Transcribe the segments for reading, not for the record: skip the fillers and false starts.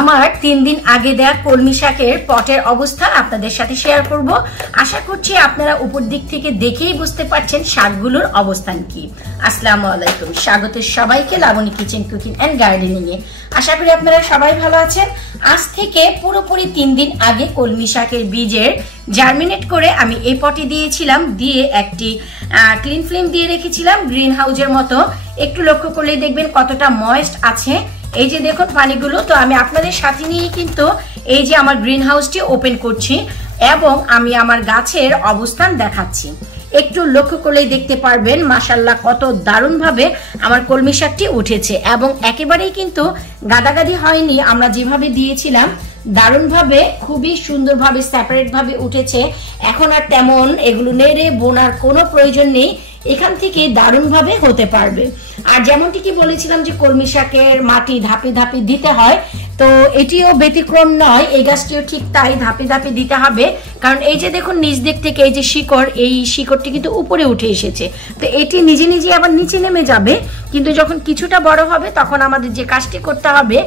আমার 3 দিন আগে দেয়া কলমি শাকের পটের অবস্থান আপনাদের সাথে শেয়ার করব। আশা করছি আপনারা উপর দিক থেকে দেখেই বুঝতে পারছেন শাকগুলোর অবস্থান কি। আসসালামু আলাইকুম, স্বাগত সবাইকে Laboni kitchen cooking and gardening এ। আশা করি আপনারা সবাই ভালো আছেন। আজ থেকে পুরোপুরি 3 দিন আগে কলমি শাকের বীজের জার্মিনেট করে আমি এই পটে দিয়েছিলাম, দিয়ে একটি ক্লিন ফ্লেম দিয়ে রেখেছিলাম গ্রিন হাউসের মতো। একটু লক্ষ্য করলেই দেখবেন কতটা ময়েস্ট আছে। এই যে দেখুন পানিগুলো, তো আমি আপনাদের সাথে নিয়ে কিন্তু এই যে আমার গ্রিন হাউসটি ওপেন করছি এবং আমি আমার গাছের অবস্থান দেখাচ্ছি। একটু লক্ষ্য করলেই দেখতে পারবেন মাশাআল্লাহ কত দারুণ ভাবে আমার কলমি শাকটি উঠেছে এবং একেবারেই কিন্তু গাদাগাদি হয়নি। আমরা যেভাবে দিয়েছিলাম দারুণ ভাবে খুবই সুন্দরভাবে সেপারেট ভাবে উঠেছে। এখন আর তেমন এগুলো নেড়ে বোনার কোনো প্রয়োজন নেই, এখান থেকে দারুণ ভাবে হতে পারবে। আর যেমনটি কি বলেছিলাম যে কলমি শাকের মাটি ধাপে ধাপে দিতে হয়, তো এটিও ব্যতিক্রম নয়, এই গাছটিও ঠিক তাই ধাপে ধাপে দিতে হবে। কারণ এই যে দেখুন নিচ দিক থেকে এই যে শিকড়, এই শিকড়টি কিন্তু উপরে উঠে এসেছে, তো এটি নিজে নিজে আবার নিচে নেমে যাবে। কিন্তু যখন কিছুটা বড় হবে তখন আমাদের যে কাজটি করতে হবে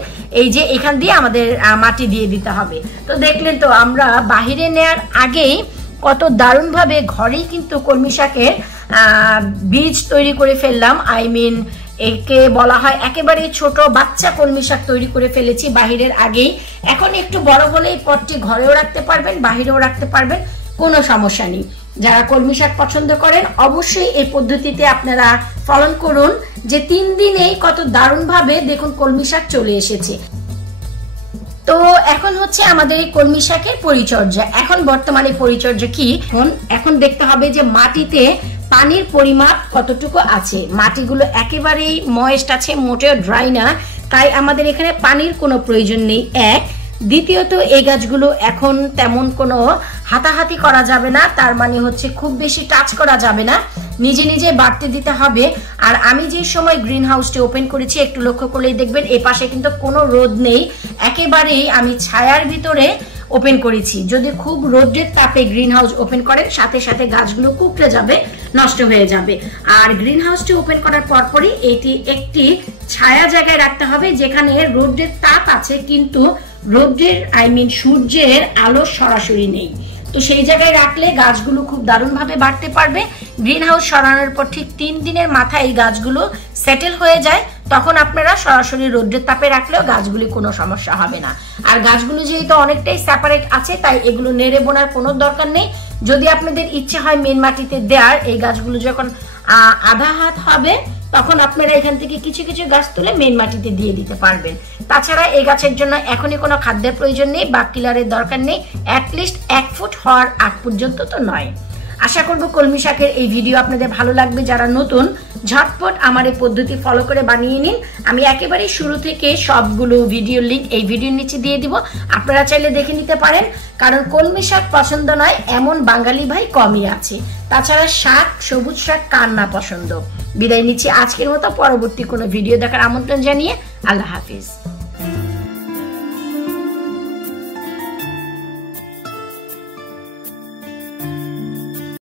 এই যে এখান দিয়ে আমাদের মাটি দিয়ে দিতে হবে। তো দেখলেন তো আমরা বাহিরে নেয়ার আগেই কত দারুণ ভাবে ঘরেই কিন্তু কলমি শাকের বীজ তৈরি করে ফেললাম। একে বলা হয় একেবারে ছোট বাচ্চা কলমি শাক তৈরি করে ফেলেছি বাহিরের আগেই। এখন একটু বড় হলে এই পটটি ঘরেও রাখতে পারবেন, বাহিরেও রাখতে পারবেন, কোনো সমস্যা নেই। যারা কলমি শাক পছন্দ করেন অবশ্যই এই পদ্ধতিতে আপনারা ফলন করুন। যে 3 দিনেই কত দারুণ ভাবে দেখুন কলমি শাক চলে এসেছে। তো এখন হচ্ছে আমাদের এই কলমি শাকের পরিচর্যা। এখন বর্তমানে পরিচর্যা কি, এখন দেখতে হবে যে মাটিতে পানির পরিমাপ কতটুকু আছে। মাটিগুলো একেবারেই ময়েস্ট আছে, মোটেও ড্রাই না, তাই আমাদের এখানে পানির কোনো প্রয়োজন নেই। এক, দ্বিতীয়ত এই গাছগুলো এখন তেমন কোনো হাতাহাতি করা যাবে না, তার মানে হচ্ছে খুব বেশি টাচ করা যাবে না, নিজে নিজে বাড়তে দিতে হবে। আর আমি যে সময় গ্রিন হাউসটি ওপেন করেছি একটু লক্ষ্য করলেই দেখবেন এ পাশে কিন্তু কোনো রোদ নেই, একেবারেই আমি ছায়ার ভিতরে ওপেন করেছি। যদি খুব রোদের তাপে গ্রিন হাউস ওপেন করেন সাথে সাথে গাছগুলো কুকড়ে যাবে, নষ্ট হয়ে যাবে। আর গ্রিন হাউসটি ওপেন করার পরপরই এটি একটি ছায়া জায়গায় রাখতে হবে যেখানে রোদের তাপ আছে কিন্তু রোদের সূর্যের আলো সরাসরি নেই। তো সেই জায়গায় রাখলে গাছগুলো খুব দারুণভাবে বাড়তে পারবে। গ্রিন হাউস সরানোর পর ঠিক 3 দিনের মাথায় এই গাছগুলো সেটেল হয়ে যায়, তখন আপনারা সরাসরি রোদের তাপে রাখলেও গাছগুলি কোনো সমস্যা হবে না। আর গাছগুলো যেহেতু অনেকটাই সেপারেট আছে তাই এগুলো নেড়ে বোনার কোনো দরকার নেই। যদি আপনাদের ইচ্ছে হয় মেন মাটিতে দেওয়ার, এই গাছগুলো যখন আধা হাত হবে তখন আপনারা এখান থেকে কিছু কিছু গাছ তুলে মেন মাটিতে দিয়ে দিতে পারবেন। তাছাড়া এই গাছের জন্য এখনই কোনো খাদ্যের প্রয়োজন নেই বা কিলারের দরকার নেই, অ্যাটলিস্ট 1 ফুট হওয়ার আগ পর্যন্ত তো নয়। আশা করব কলমি শাকের এই ভিডিও আপনাদের ভালো লাগবে। যারা নতুন ঝটপট আমার এই পদ্ধতি ফলো করে বানিয়ে নিন। আমি একেবারে শুরু থেকে সবগুলো ভিডিওর লিঙ্ক এই ভিডিওর নিচে দিয়ে দিব, আপনারা চাইলে দেখে নিতে পারেন। কারণ কলমি শাক পছন্দ নয় এমন বাঙালি ভাই কমই আছে। তাছাড়া শাক, সবুজ শাক কার না পছন্দ। বিদায় নিচ্ছি আজকের মতো, পরবর্তী কোনো ভিডিও দেখার আমন্ত্রণ জানিয়ে আল্লাহ হাফিজ।